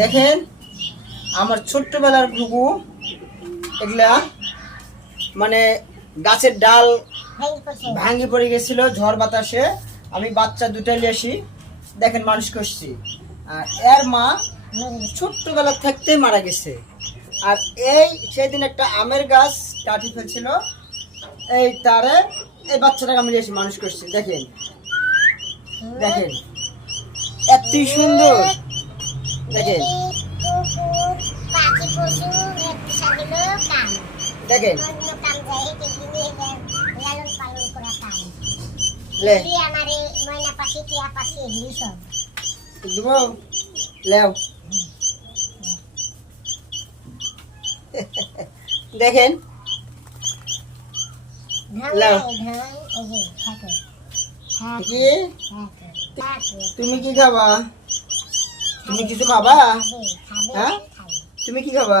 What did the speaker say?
দেখেন আমার ছোট্টবেলার ঘুঘু, এগুলা মানে গাছের ডাল ভাঙে পড়ে গেছিল ঝড় বাতাসে। আমি বাচ্চা দুটা নিয়ে আসি, দেখেন মানুষ করছি। আর এর মা ছোট্টবেলা থাকতে মারা গেছে। আর এই সেদিন একটা আমের গাছ কাটি ফেলছিল, এই তারে এই বাচ্চাটাকে আমি এসে মানুষ করছি। দেখেন দেখেন এত সুন্দর, দেখেন দেখেন দেখেন তুমি কি খাবা? তুমি কিছু খাবা? হ্যাঁ তুমি কি খাবা?